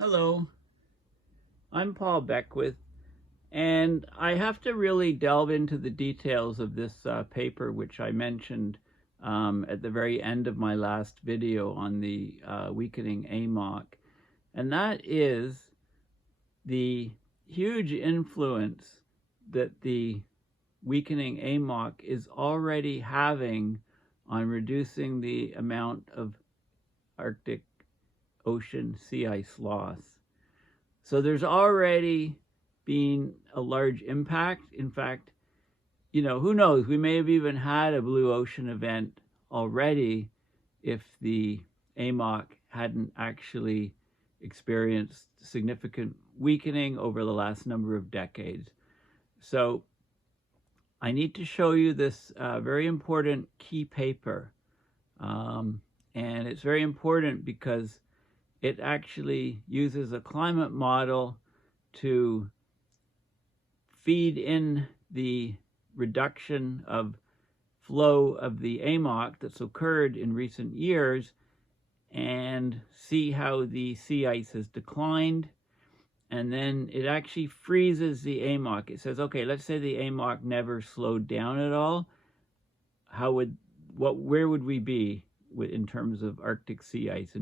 Hello, I'm Paul Beckwith, and I have to really delve into the details of this paper, which I mentioned at the very end of my last video on the weakening AMOC, and that is the huge influence that the weakening AMOC is already having on reducing the amount of Arctic Ocean sea ice loss. So there's already been a large impact. In fact, who knows? We may have even had a blue ocean event already if the AMOC hadn't actually experienced significant weakening over the last number of decades. So I need to show you this very important key paper. And it's very important because it actually uses a climate model to feed in the reduction of flow of the AMOC that's occurred in recent years and see how the sea ice has declined. And then it actually freezes the AMOC. It says, okay, let's say the AMOC never slowed down at all. Where would we be in terms of Arctic sea ice,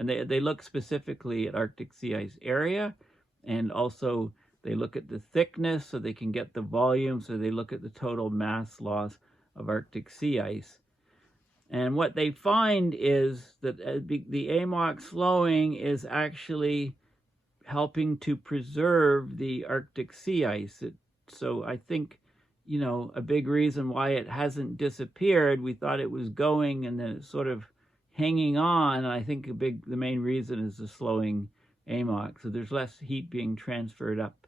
and they look specifically at Arctic sea ice area, and also they look at the thickness so they can get the volume, so they look at the total mass loss of Arctic sea ice. And what they find is that the AMOC slowing is actually helping to preserve the Arctic sea ice. So I think, a big reason why it hasn't disappeared, we thought it was going and then it's sort of hanging on. And I think the main reason is the slowing AMOC. So there's less heat being transferred up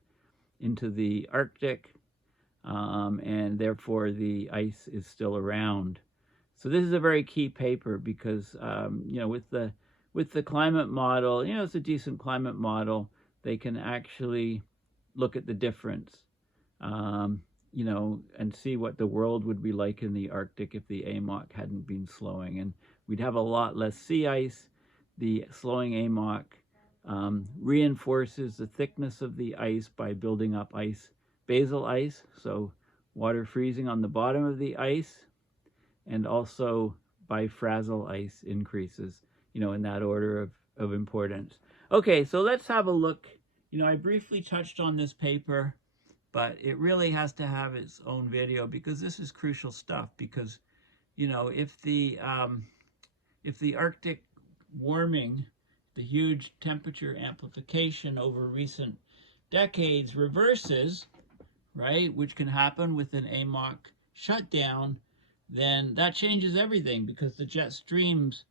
into the Arctic, and therefore the ice is still around. So this is a very key paper because, with the climate model, it's a decent climate model. They can actually look at the difference, and see what the world would be like in the Arctic if the AMOC hadn't been slowing. And we'd have a lot less sea ice. The slowing AMOC reinforces the thickness of the ice by building up basal ice, so water freezing on the bottom of the ice, and also bifracil ice increases, in that order of importance. Okay, so let's have a look. I briefly touched on this paper, but it really has to have its own video because this is crucial stuff. Because, if the Arctic warming, the huge temperature amplification over recent decades reverses, right, which can happen with an AMOC shutdown, then that changes everything because the jet streams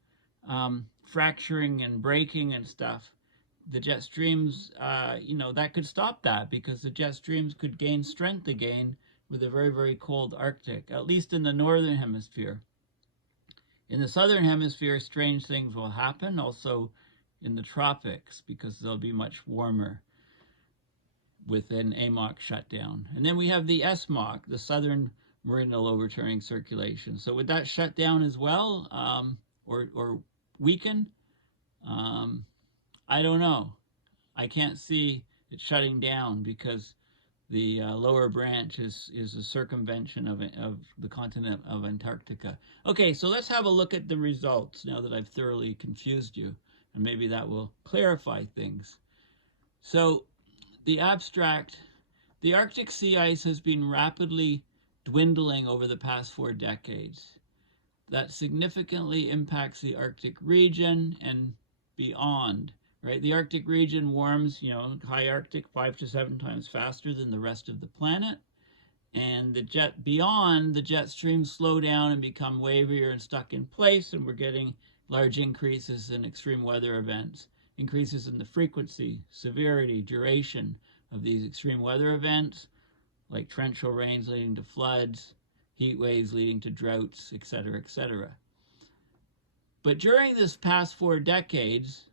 fracturing and breaking and stuff, the jet streams, that could stop that because the jet streams could gain strength again with a very, very cold Arctic, at least in the northern hemisphere. In the southern hemisphere, strange things will happen, also in the tropics, because they'll be much warmer with an AMOC shutdown. And then we have the SMOC, the southern meridional overturning circulation. So would that shut down as well, or weaken? I don't know. I can't see it shutting down because the lower branch is a circumvention of the continent of Antarctica. Okay, so let's have a look at the results now that I've thoroughly confused you, and maybe that will clarify things. So the abstract, the Arctic sea ice has been rapidly dwindling over the past 4 decades. That significantly impacts the Arctic region and beyond. Right, the Arctic region warms, high Arctic 5 to 7 times faster than the rest of the planet, and beyond the jet streams slow down and become wavier and stuck in place, and we're getting large increases in extreme weather events, increases in the frequency, severity, duration of these extreme weather events, like torrential rains leading to floods, heat waves leading to droughts, etc., etc. But during this past 4 decades,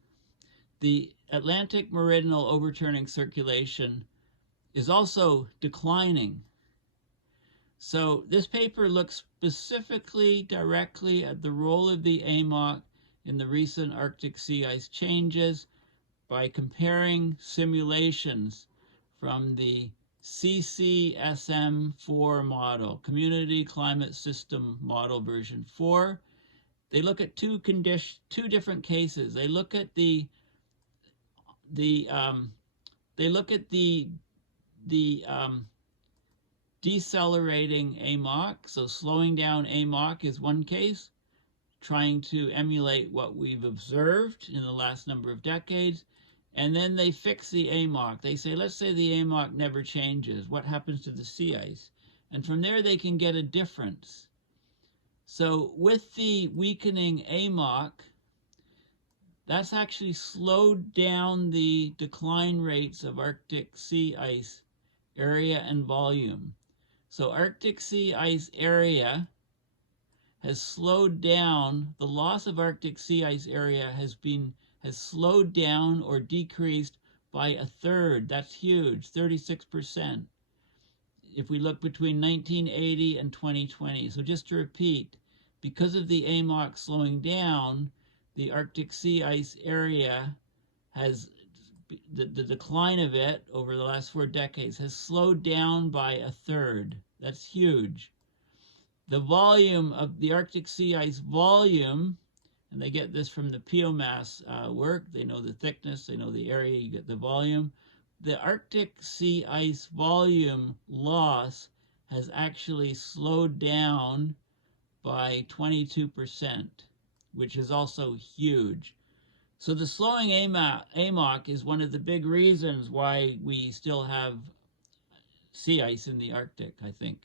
the Atlantic meridional overturning circulation is also declining. So this paper looks specifically, directly at the role of the AMOC in the recent Arctic sea ice changes, by comparing simulations from the CCSM4 model, Community Climate System Model version 4. They look at two different cases. They look at the decelerating AMOC. So slowing down AMOC is one case, trying to emulate what we've observed in the last number of decades. And then they fix the AMOC. They say, let's say the AMOC never changes. What happens to the sea ice? And from there they can get a difference. So with the weakening AMOC, that's actually slowed down the decline rates of Arctic sea ice area and volume. So Arctic sea ice area has slowed down, the loss of Arctic sea ice area has slowed down or decreased by a third. That's huge, 36%. If we look between 1980 and 2020. So just to repeat, because of the AMOC slowing down, the Arctic sea ice area has, the decline of it over the last 4 decades has slowed down by a third. That's huge. The volume of the Arctic sea ice volume, and they get this from the POMAS work, they know the thickness, they know the area, you get the volume. The Arctic sea ice volume loss has actually slowed down by 22%, which is also huge. So the slowing AMOC is one of the big reasons why we still have sea ice in the Arctic, I think.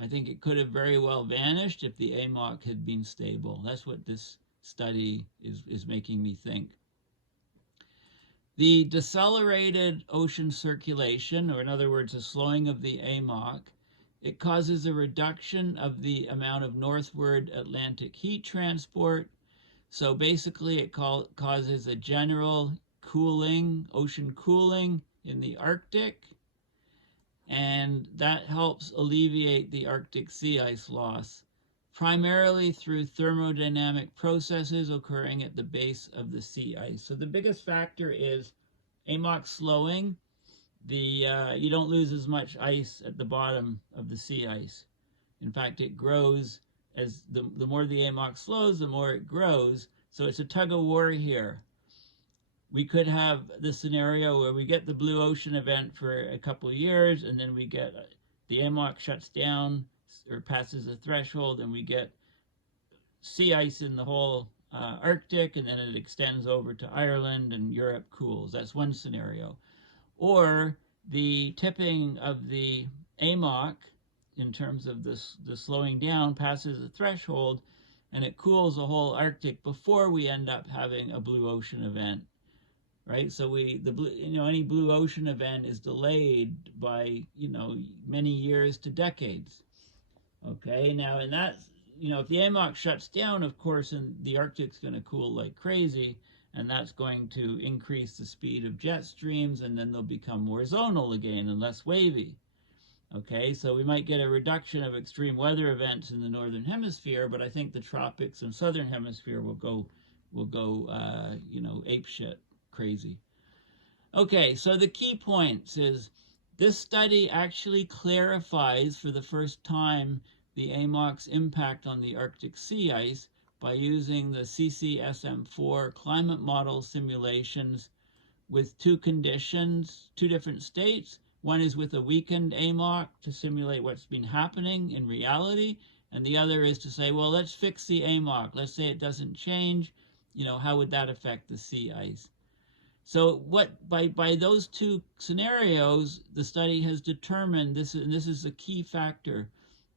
I think it could have very well vanished if the AMOC had been stable. That's what this study is making me think. The decelerated ocean circulation, or in other words, a slowing of the AMOC, it causes a reduction of the amount of northward Atlantic heat transport. So basically it causes a general cooling, ocean cooling in the Arctic, and that helps alleviate the Arctic sea ice loss, primarily through thermodynamic processes occurring at the base of the sea ice. So the biggest factor is AMOC slowing. You don't lose as much ice at the bottom of the sea ice. In fact, it grows as the more the AMOC slows, the more it grows. So it's a tug of war here. We could have the scenario where we get the blue ocean event for a couple of years, and then we get the AMOC shuts down or passes a threshold, and we get sea ice in the whole Arctic, and then it extends over to Ireland and Europe cools. That's one scenario. Or the tipping of the AMOC in terms of the slowing down passes a threshold, and it cools the whole Arctic before we end up having a blue ocean event. Right, so any blue ocean event is delayed by many years to decades. Okay, now in that, if the AMOC shuts down, of course, and the Arctic's going to cool like crazy, and that's going to increase the speed of jet streams, and then they'll become more zonal again and less wavy. Okay, so we might get a reduction of extreme weather events in the northern hemisphere, but I think the tropics and southern hemisphere will go apeshit. Crazy. Okay, so the key points is this study actually clarifies for the first time the AMOC's impact on the Arctic sea ice by using the CCSM4 climate model simulations with two conditions, two different states. One is with a weakened AMOC to simulate what's been happening in reality, and the other is to say, well, let's fix the AMOC. Let's say it doesn't change. How would that affect the sea ice? So by those two scenarios, the study has determined this, and this is a key factor.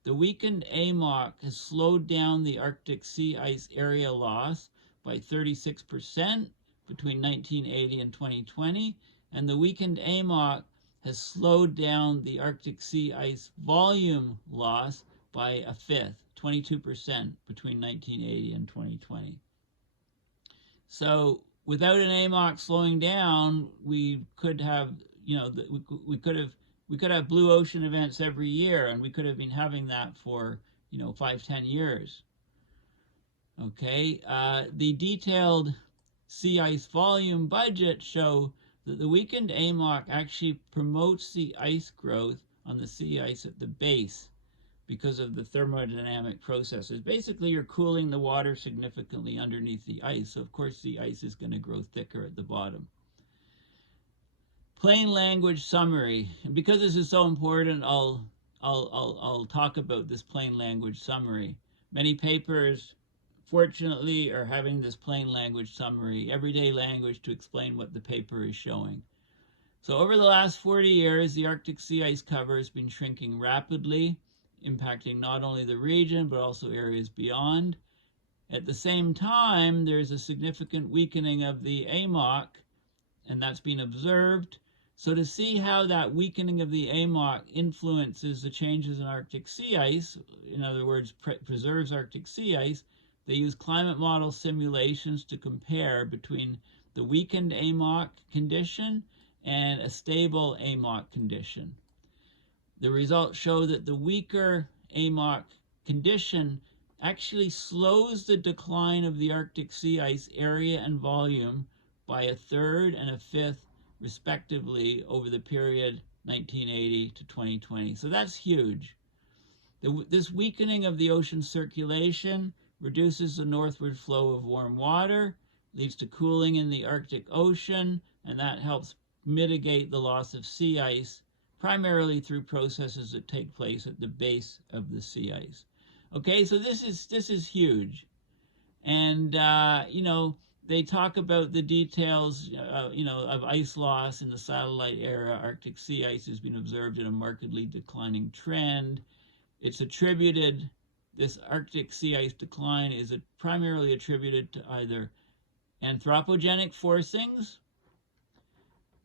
The weakened AMOC has slowed down the Arctic sea ice area loss by 36% between 1980 and 2020, and the weakened AMOC has slowed down the Arctic sea ice volume loss by a fifth, 22% between 1980 and 2020. So without an AMOC slowing down, we could have, we could have blue ocean events every year, and we could have been having that for 5-10 years. Okay, the detailed sea ice volume budget show that the weakened AMOC actually promotes the ice growth on the sea ice at the base because of the thermodynamic processes. Basically, you're cooling the water significantly underneath the ice, so of course the ice is going to grow thicker at the bottom. Plain language summary. And because this is so important, I'll talk about this plain language summary. Many papers, fortunately, are having this plain language summary, everyday language, to explain what the paper is showing. So over the last 40 years, the Arctic sea ice cover has been shrinking rapidly, impacting not only the region, but also areas beyond. At the same time, there's a significant weakening of the AMOC, and that's been observed. So to see how that weakening of the AMOC influences the changes in Arctic sea ice, in other words, preserves Arctic sea ice, they use climate model simulations to compare between the weakened AMOC condition and a stable AMOC condition. The results show that the weaker AMOC condition actually slows the decline of the Arctic sea ice area and volume by a third and a fifth, respectively, over the period 1980 to 2020. So that's huge. This weakening of the ocean circulation reduces the northward flow of warm water, leads to cooling in the Arctic Ocean, and that helps mitigate the loss of sea ice, primarily through processes that take place at the base of the sea ice. Okay, so this is huge. And, they talk about the details, of ice loss in the satellite era. Arctic sea ice has been observed in a markedly declining trend. It's attributed, this Arctic sea ice decline is primarily attributed to either anthropogenic forcings,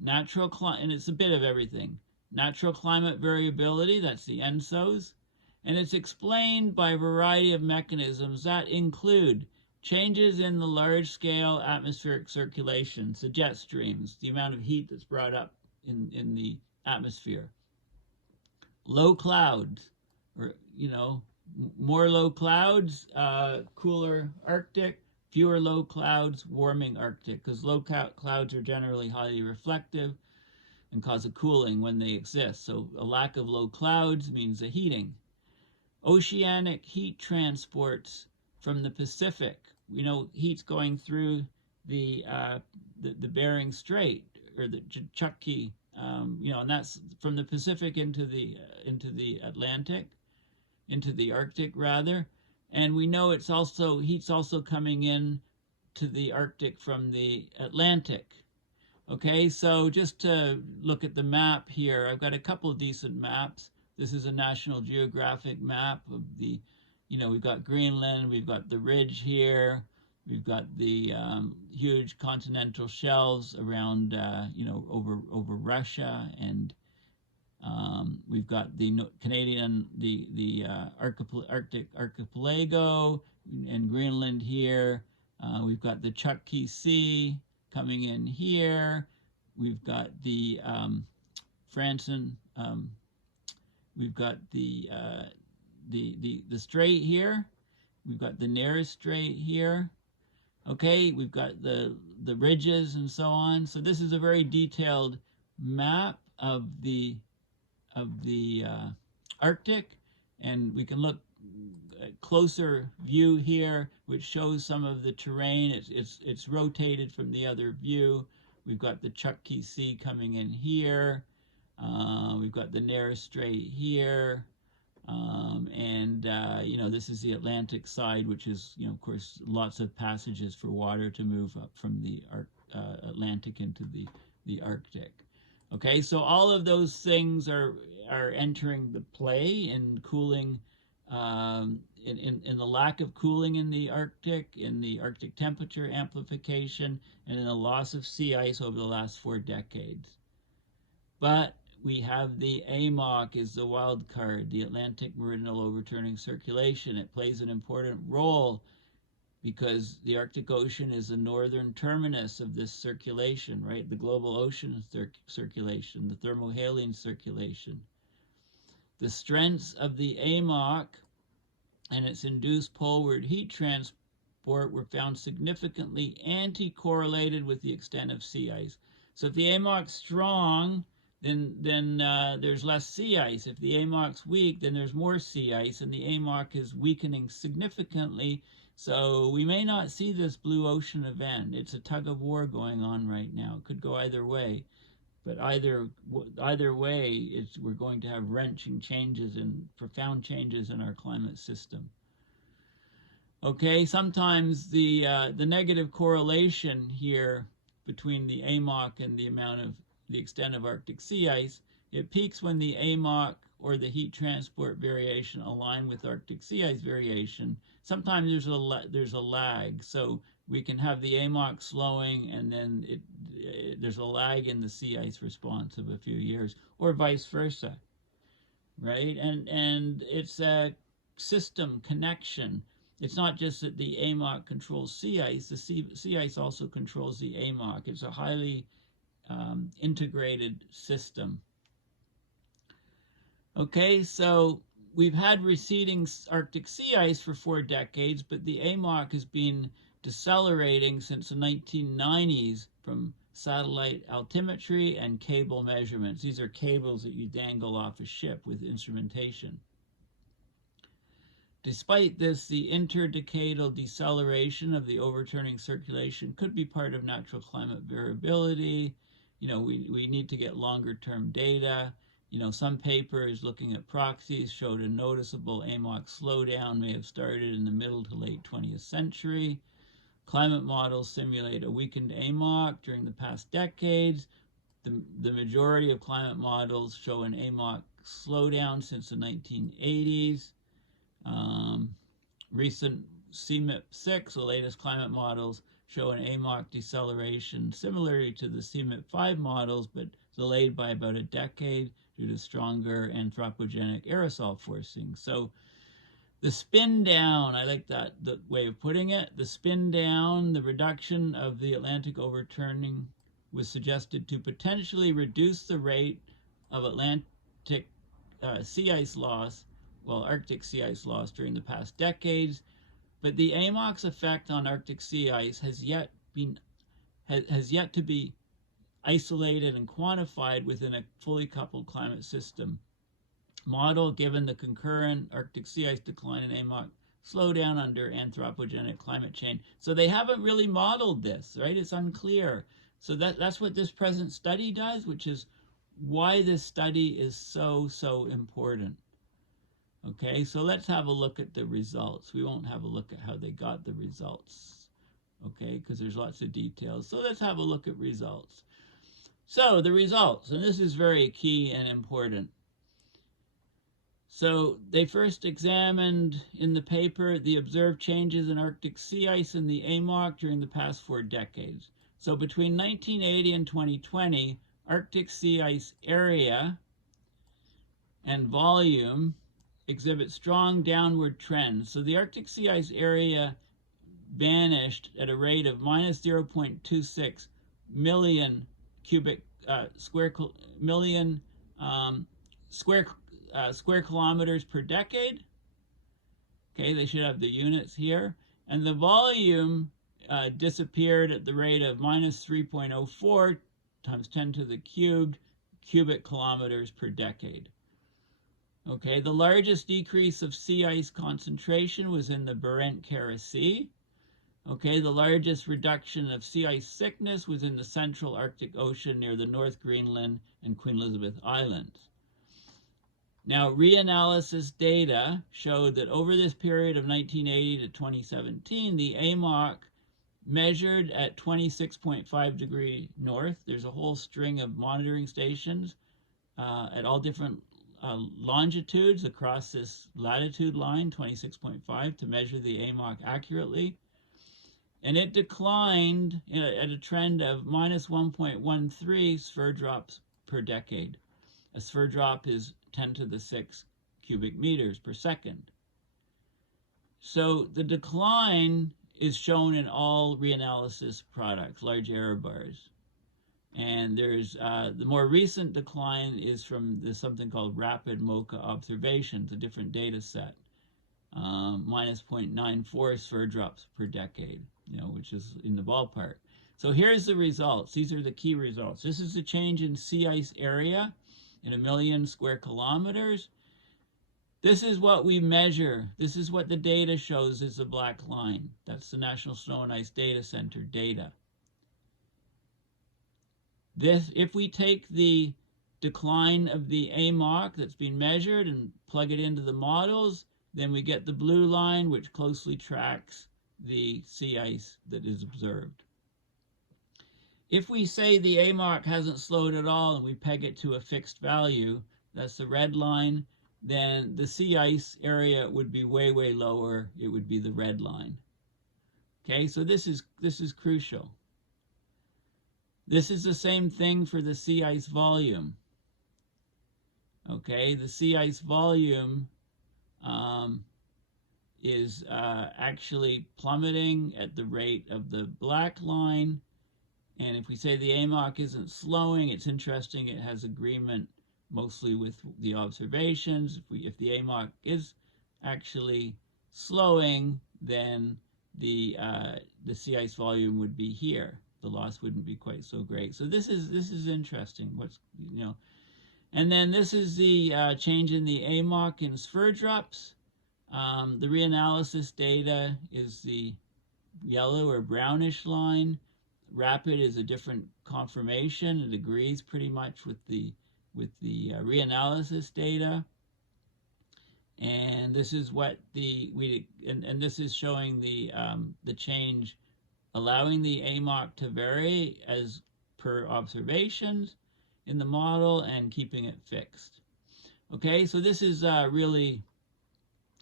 and it's a bit of everything. Natural climate variability, that's the ENSOs, and it's explained by a variety of mechanisms that include changes in the large-scale atmospheric circulation, the jet streams, the amount of heat that's brought up in the atmosphere. Low clouds, or, more low clouds, cooler Arctic, fewer low clouds, warming Arctic, because low clouds are generally highly reflective and cause a cooling when they exist. So a lack of low clouds means a heating. Oceanic heat transports from the Pacific. Heat's going through the Bering Strait, or the Chukchi, and that's from the Pacific into the Atlantic, into the Arctic rather. And we know heat's also coming in to the Arctic from the Atlantic. Okay, so just to look at the map here, I've got a couple of decent maps. This is a National Geographic map of the, we've got Greenland, we've got the ridge here, we've got the huge continental shelves around, over Russia, and we've got the Canadian, the Arctic archipelago, and Greenland here. We've got the Chukchi Sea coming in here. We've got the Franzen. We've got the strait here. We've got the Nares Strait here. Okay, we've got the ridges and so on. So this is a very detailed map of the Arctic, and we can look at closer view here, which shows some of the terrain. It's rotated from the other view. We've got the Chukchi Sea coming in here. We've got the Nares Strait here. This is the Atlantic side, which is, of course, lots of passages for water to move up from the Atlantic into the Arctic. Okay, so all of those things are entering the play in cooling, in the lack of cooling in the Arctic, in the Arctic temperature amplification, and in the loss of sea ice over the last 4 decades. But we have the AMOC is the wild card, the Atlantic Meridional Overturning Circulation. It plays an important role because the Arctic Ocean is the northern terminus of this circulation, right? The global ocean circulation, the thermohaline circulation. The strengths of the AMOC and its induced poleward heat transport were found significantly anti-correlated with the extent of sea ice. So if the AMOC's strong, then there's less sea ice. If the AMOC's weak, then there's more sea ice, and the AMOC is weakening significantly. So we may not see this blue ocean event. It's a tug of war going on right now. It could go either way. But either way, we're going to have wrenching changes and profound changes in our climate system. Okay, sometimes the negative correlation here between the AMOC and the extent of Arctic sea ice, it peaks when the AMOC or the heat transport variation align with Arctic sea ice variation. Sometimes there's a lag, so we can have the AMOC slowing, and then there's a lag in the sea ice response of a few years, or vice versa, right? And it's a system connection. It's not just that the AMOC controls sea ice. The sea ice also controls the AMOC. It's a highly integrated system. Okay, so we've had receding Arctic sea ice for 4 decades, but the AMOC has been decelerating since the 1990s from satellite altimetry and cable measurements. These are cables that you dangle off a ship with instrumentation. Despite this, the interdecadal deceleration of the overturning circulation could be part of natural climate variability. You know, we need to get longer-term data. You know, some papers looking at proxies showed a noticeable AMOC slowdown may have started in the middle to late 20th century. Climate models simulate a weakened AMOC during the past decades. The majority of climate models show an AMOC slowdown since the 1980s. Recent CMIP-6, the latest climate models, show an AMOC deceleration similarly to the CMIP-5 models, but delayed by about a decade due to stronger anthropogenic aerosol forcing. So the spin down, I like the way of putting it, the spin down, the reduction of the Atlantic overturning was suggested to potentially reduce the rate of Atlantic sea ice loss, well, Arctic sea ice loss during the past decades, but the AMOC's effect on Arctic sea ice has yet to be isolated and quantified within a fully coupled climate system model, given the concurrent Arctic sea ice decline and AMOC slowdown under anthropogenic climate change. So they haven't really modeled this, right? It's unclear. So that's what this present study does, which is why this study is so important. Okay, so let's have a look at the results. We won't have a look at how they got the results, okay, because there's lots of details. So let's have a look at results. So the results, and this is very key and important. So they first examined in the paper the observed changes in Arctic sea ice and the AMOC during the past 4 decades. So between 1980 and 2020, Arctic sea ice area and volume exhibit strong downward trends. So the Arctic sea ice area vanished at a rate of minus 0.26 million square kilometers per decade. Okay, they should have the units here. And the volume disappeared at the rate of minus 3.04 times 10 to the cubed cubic kilometers per decade. Okay, the largest decrease of sea ice concentration was in the Barents-Kara Sea. Okay, the largest reduction of sea ice thickness was in the central Arctic Ocean near the North Greenland and Queen Elizabeth Islands. Now, reanalysis data showed that over this period of 1980 to 2017, the AMOC measured at 26.5 degrees north. There's a whole string of monitoring stations at all different longitudes across this latitude line, 26.5, to measure the AMOC accurately. And it declined at a trend of minus 1.13 sphere drops per decade. A sphere drop is 10 to the 6 cubic meters per second. So the decline is shown in all reanalysis products, large error bars. And there's the more recent decline is from something called rapid MOCA observations, a different data set. minus 0.94 sphere drops per decade, which is in the ballpark. So here's the results. These are the key results. This is the change in sea ice area in 1 million square kilometers. This is what we measure. This is what the data shows is the black line. That's the National Snow and Ice Data Center data. If we take the decline of the AMOC that's been measured and plug it into the models, then we get the blue line, which closely tracks the sea ice that is observed. If we say the AMOC hasn't slowed at all and we peg it to a fixed value, that's the red line, then the sea ice area would be way, way lower. It would be the red line. Okay, so this is crucial. This is the same thing for the sea ice volume. Okay, the sea ice volume is actually plummeting at the rate of the black line. And if we say the AMOC isn't slowing, it's interesting. It has agreement mostly with the observations. If the AMOC is actually slowing, then the sea ice volume would be here. The loss wouldn't be quite so great. So this is interesting. And then this is the change in the AMOC in sphere drops. The reanalysis data is the yellow or brownish line. Rapid is a different conformation. It agrees pretty much with the reanalysis data. And this is what and this is showing the change, allowing the AMOC to vary as per observations in the model and keeping it fixed. Okay, so this is really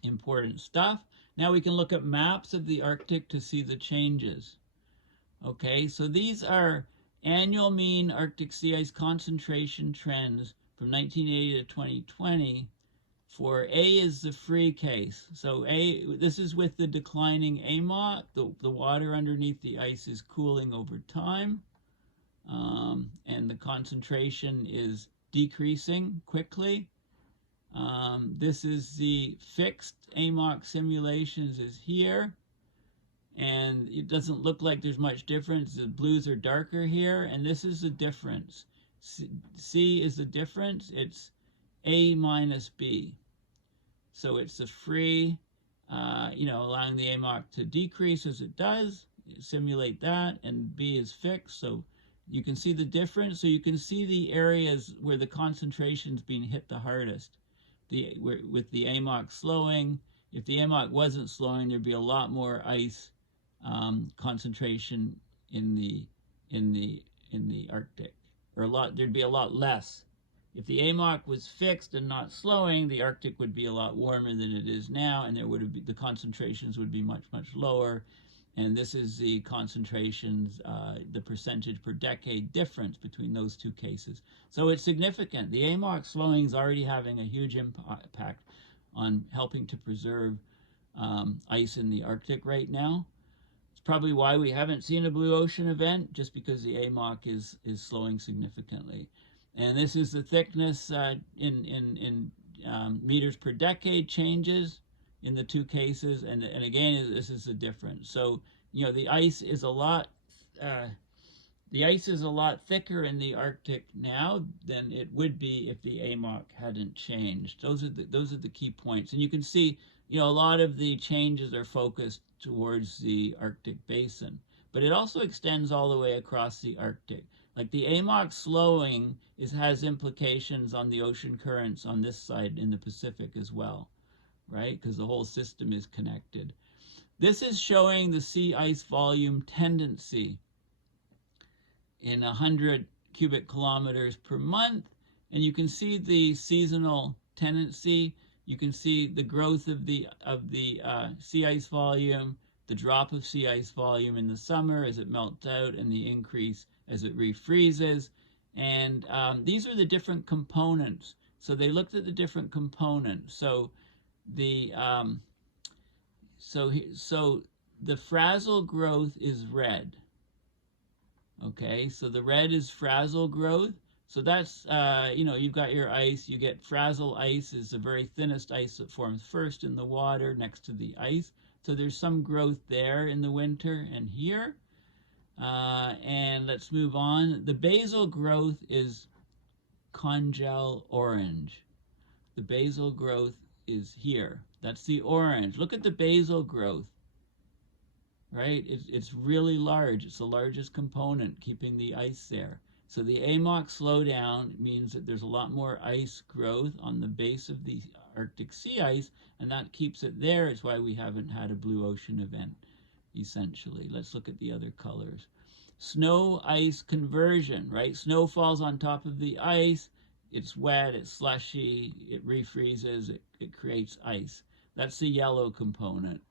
important stuff. Now we can look at maps of the Arctic to see the changes. Okay, so these are annual mean Arctic sea ice concentration trends from 1980 to 2020. For A is the free case. So this is with the declining AMOC. The water underneath the ice is cooling over time. And the concentration is decreasing quickly. This is the fixed AMOC simulations is here. And it doesn't look like there's much difference. The blues are darker here, and this is the difference. C is the difference. It's A minus B. So it's the free, allowing the AMOC to decrease as it does, simulate that, and B is fixed. So you can see the difference. So you can see the areas where the concentration's being hit the hardest. With the AMOC slowing, if the AMOC wasn't slowing, there'd be a lot more ice concentration in the Arctic, or there'd be a lot less. If the AMOC was fixed and not slowing, the Arctic would be a lot warmer than it is now, and the concentrations would be much, much lower. And this is the concentrations, the percentage per decade difference between those two cases. So it's significant. The AMOC slowing is already having a huge impact on helping to preserve ice in the Arctic right now. It's probably why we haven't seen a blue ocean event, just because the AMOC is slowing significantly. And this is the thickness in meters per decade changes in the two cases, and again, this is the difference. So the ice is a lot thicker in the Arctic now than it would be if the AMOC hadn't changed. Those are the key points, and you can see a lot of the changes are focused towards the Arctic basin, but it also extends all the way across the Arctic. Like the AMOC slowing has implications on the ocean currents on this side in the Pacific as well, right? Because the whole system is connected. This is showing the sea ice volume tendency in 100 cubic kilometers per month, and you can see the seasonal tendency. You can see the growth of the sea ice volume, the drop of sea ice volume in the summer as it melts out, and the increase as it refreezes. And these are the different components. So they looked at the different components. So the frazzle growth is red. Okay, so the red is frazzle growth. So that's, you've got your ice. You get frazzle ice is the very thinnest ice that forms first in the water next to the ice. So there's some growth there in the winter and here. And let's move on. The basal growth is congel orange. The basal growth is here. That's the orange. Look at the basal growth, right? It's really large. It's the largest component keeping the ice there. So the AMOC slowdown means that there's a lot more ice growth on the base of the Arctic sea ice, and that keeps it there. It's why we haven't had a blue ocean event, essentially. Let's look at the other colors. Snow ice conversion, right? Snow falls on top of the ice. It's wet, it's slushy, it refreezes, it creates ice. That's the yellow component.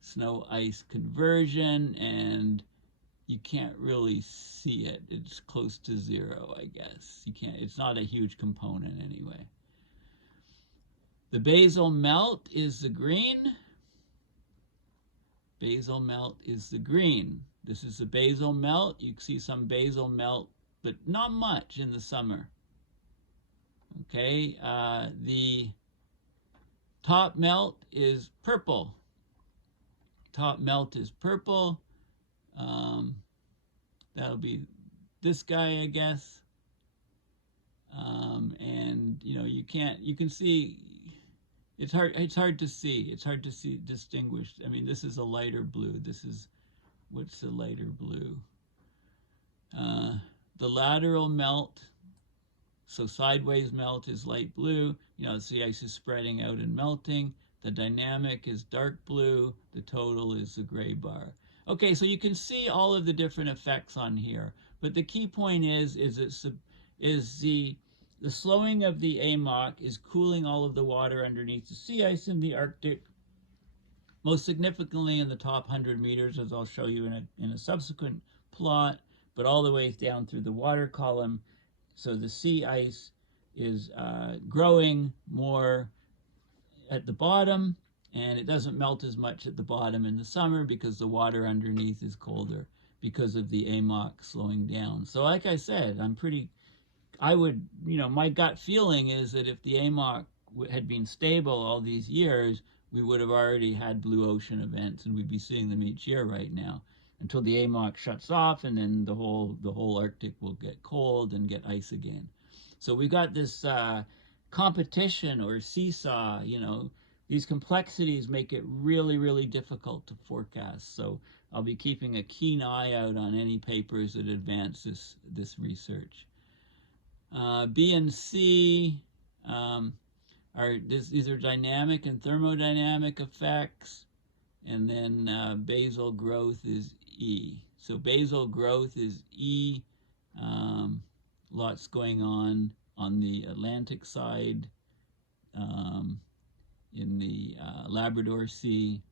Snow ice conversion, and you can't really see it. It's close to zero, I guess. It's not a huge component anyway. The basal melt is the green. Basal melt is the green. This is the basal melt. You can see some basal melt, but not much in the summer. Okay, the top melt is purple. Top melt is purple. That'll be this guy, I guess. And you can see it's hard to see. It's hard to see distinguished. I mean, this is a lighter blue. What's the lighter blue? The lateral melt, so sideways melt, is light blue. The sea ice is spreading out and melting. The dynamic is dark blue. The total is the gray bar. Okay, so you can see all of the different effects on here, but the key point is the slowing of the AMOC is cooling all of the water underneath the sea ice in the Arctic, most significantly in the top 100 meters, as I'll show you in a subsequent plot, but all the way down through the water column. So the sea ice is growing more at the bottom, and it doesn't melt as much at the bottom in the summer because the water underneath is colder because of the AMOC slowing down. So like I said, my gut feeling is that if the AMOC had been stable all these years, we would have already had blue ocean events, and we'd be seeing them each year right now until the AMOC shuts off, and then the whole Arctic will get cold and get ice again. So we got this competition or seesaw. These complexities make it really, really difficult to forecast. So I'll be keeping a keen eye out on any papers that advance this research. B and C these are dynamic and thermodynamic effects, and then basal growth is E. So basal growth is E. Lots going on the Atlantic side, in the Labrador Sea.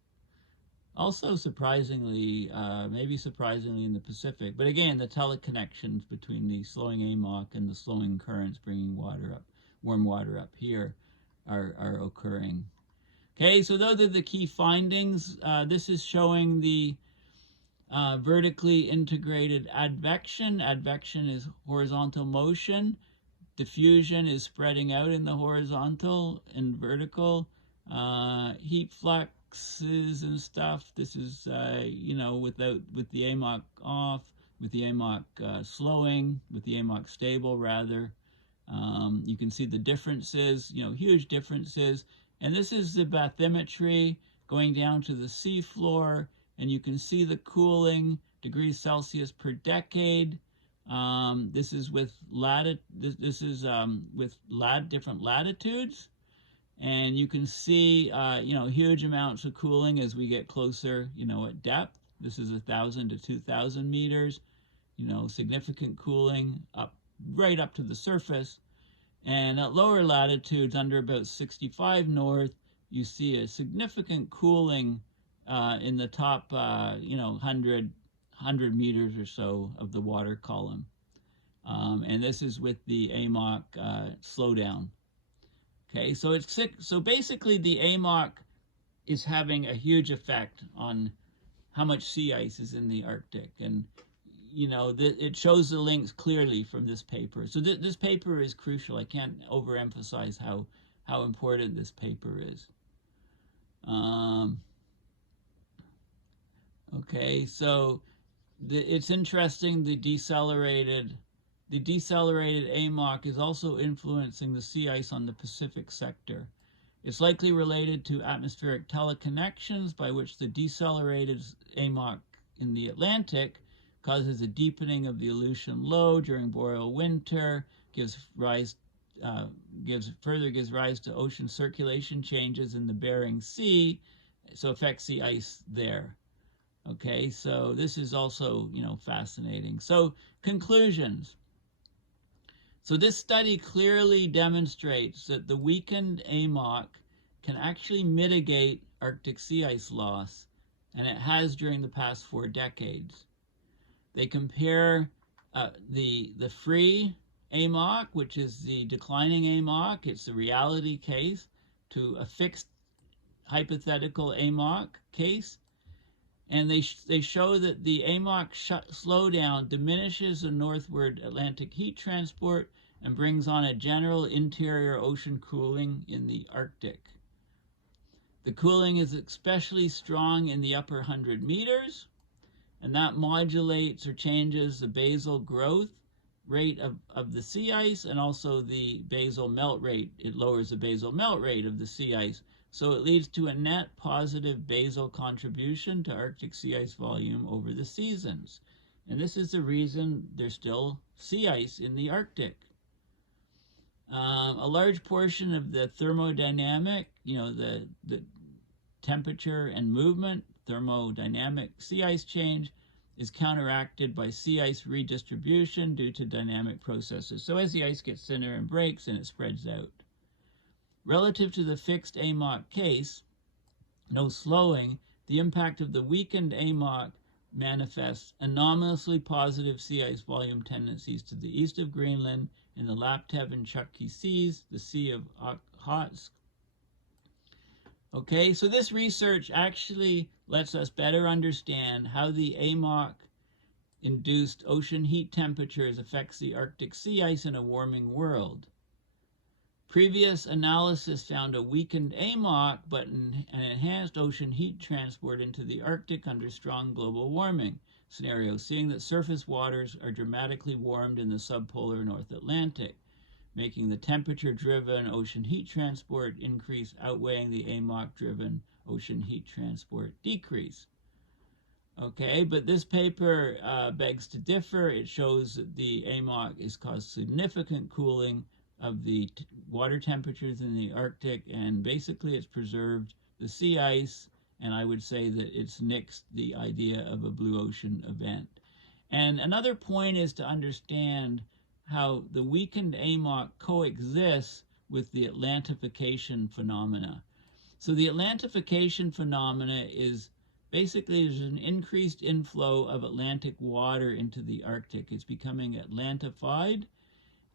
Also surprisingly, maybe surprisingly in the Pacific. But again, the teleconnections between the slowing AMOC and the slowing currents bringing warm water up here are occurring. Okay, so those are the key findings. This is showing the vertically integrated advection. Advection is horizontal motion. Diffusion is spreading out in the horizontal and vertical. Heat fluxes and stuff. This is, with the AMOC off, with the AMOC slowing, with the AMOC stable rather. You can see the differences, huge differences. And this is the bathymetry going down to the seafloor, and you can see the cooling degrees Celsius per decade. This is with different latitudes, and you can see huge amounts of cooling as we get closer, at depth. This is 1,000 to 2,000 meters. Significant cooling right up to the surface. And at lower latitudes, under about 65 north, you see a significant cooling in the top 100 meters or so of the water column. And this is with the AMOC slowdown. Okay, so basically the AMOC is having a huge effect on how much sea ice is in the Arctic. And it shows the links clearly from this paper. So this paper is crucial. I can't overemphasize how important this paper is. Okay, so it's interesting, the decelerated AMOC is also influencing the sea ice on the Pacific sector. It's likely related to atmospheric teleconnections by which the decelerated AMOC in the Atlantic causes a deepening of the Aleutian low during boreal winter, gives rise to ocean circulation changes in the Bering Sea, so affects the ice there. Okay, so this is also, fascinating. So conclusions. So this study clearly demonstrates that the weakened AMOC can actually mitigate Arctic sea ice loss, and it has during the past 4 decades. They compare the free AMOC, which is the declining AMOC, it's the reality case, to a fixed hypothetical AMOC case. And they show that the AMOC slowdown diminishes the northward Atlantic heat transport and brings on a general interior ocean cooling in the Arctic. The cooling is especially strong in the upper 100 meters, and that modulates or changes the basal growth rate of the sea ice and also the basal melt rate. It lowers the basal melt rate of the sea ice. So it leads to a net positive basal contribution to Arctic sea ice volume over the seasons. And this is the reason there's still sea ice in the Arctic. A large portion of the thermodynamic, the temperature and movement, thermodynamic sea ice change, is counteracted by sea ice redistribution due to dynamic processes. So as the ice gets thinner and breaks, and it spreads out. Relative to the fixed AMOC case, no slowing, the impact of the weakened AMOC manifests anomalously positive sea ice volume tendencies to the east of Greenland in the Laptev and Chukchi Seas, the Sea of Okhotsk. Okay, so this research actually lets us better understand how the AMOC-induced ocean heat temperatures affects the Arctic sea ice in a warming world. Previous analysis found a weakened AMOC, but an enhanced ocean heat transport into the Arctic under strong global warming scenarios, seeing that surface waters are dramatically warmed in the subpolar North Atlantic, making the temperature-driven ocean heat transport increase outweighing the AMOC-driven ocean heat transport decrease. Okay, but this paper begs to differ. It shows that the AMOC has caused significant cooling of the water temperatures in the Arctic, and basically it's preserved the sea ice, and I would say that it's nixed the idea of a blue ocean event. And another point is to understand how the weakened AMOC coexists with the Atlantification phenomena. So the Atlantification phenomena is basically there's an increased inflow of Atlantic water into the Arctic. It's becoming Atlantified.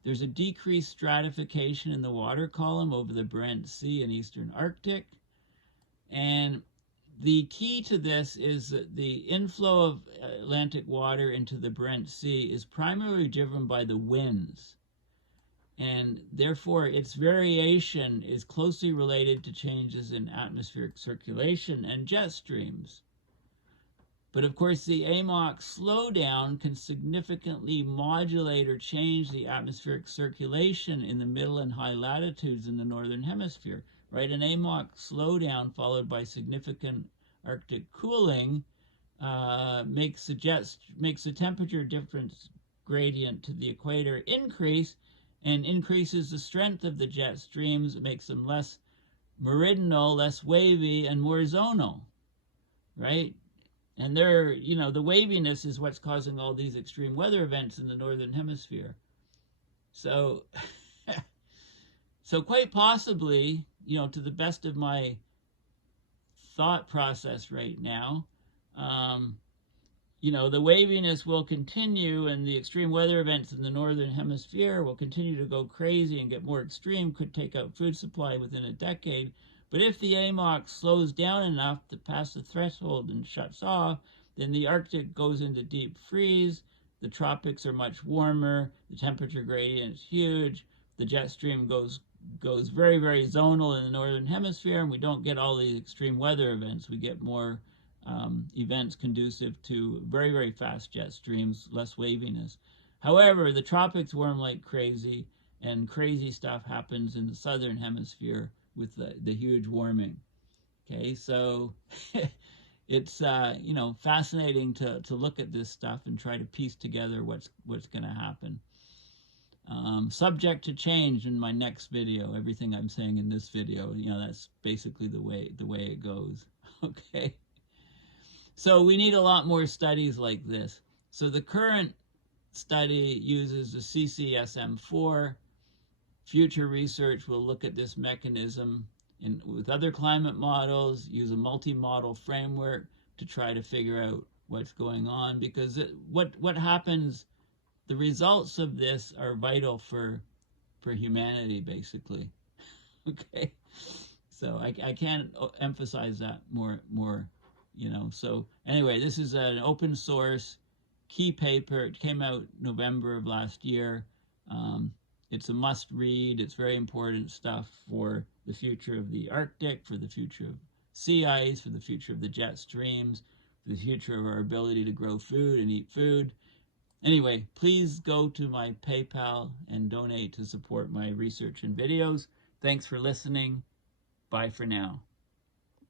There's a decreased stratification in the water column over the Barents Sea and eastern Arctic. And the key to this is that the inflow of Atlantic water into the Barents Sea is primarily driven by the winds. And therefore, its variation is closely related to changes in atmospheric circulation and jet streams. But of course, the AMOC slowdown can significantly modulate or change the atmospheric circulation in the middle and high latitudes in the northern hemisphere, right? An AMOC slowdown followed by significant Arctic cooling makes the temperature difference gradient to the equator increase, and increases the strength of the jet streams. It makes them less meridional, less wavy, and more zonal, right? And the waviness is what's causing all these extreme weather events in the northern hemisphere. So, so quite possibly, to the best of my thought process right now, the waviness will continue, and the extreme weather events in the northern hemisphere will continue to go crazy and get more extreme, could take out food supply within a decade. But if the AMOC slows down enough to pass the threshold and shuts off, then the Arctic goes into deep freeze, The tropics are much warmer. The temperature gradient is huge. The jet stream goes very, very zonal in the northern hemisphere, and we don't get all these extreme weather events. We get more events conducive to very, very fast jet streams, less waviness. However, the tropics warm like crazy, and crazy stuff happens in the southern hemisphere with the huge warming. Okay, so it's fascinating to look at this stuff and try to piece together what's going to happen. Subject to change in my next video. Everything I'm saying in this video, that's basically the way it goes. Okay. So we need a lot more studies like this. So the current study uses the CCSM4. Future research will look at this mechanism with other climate models, use a multi-model framework to try to figure out what's going on, because what happens, the results of this are vital for humanity, basically. Okay, so I can't emphasize that more. So anyway, this is an open source key paper. It came out November of last year. It's a must read. It's very important stuff for the future of the Arctic, for the future of sea ice, for the future of the jet streams, for the future of our ability to grow food and eat food. Anyway, please go to my PayPal and donate to support my research and videos. Thanks for listening. Bye for now.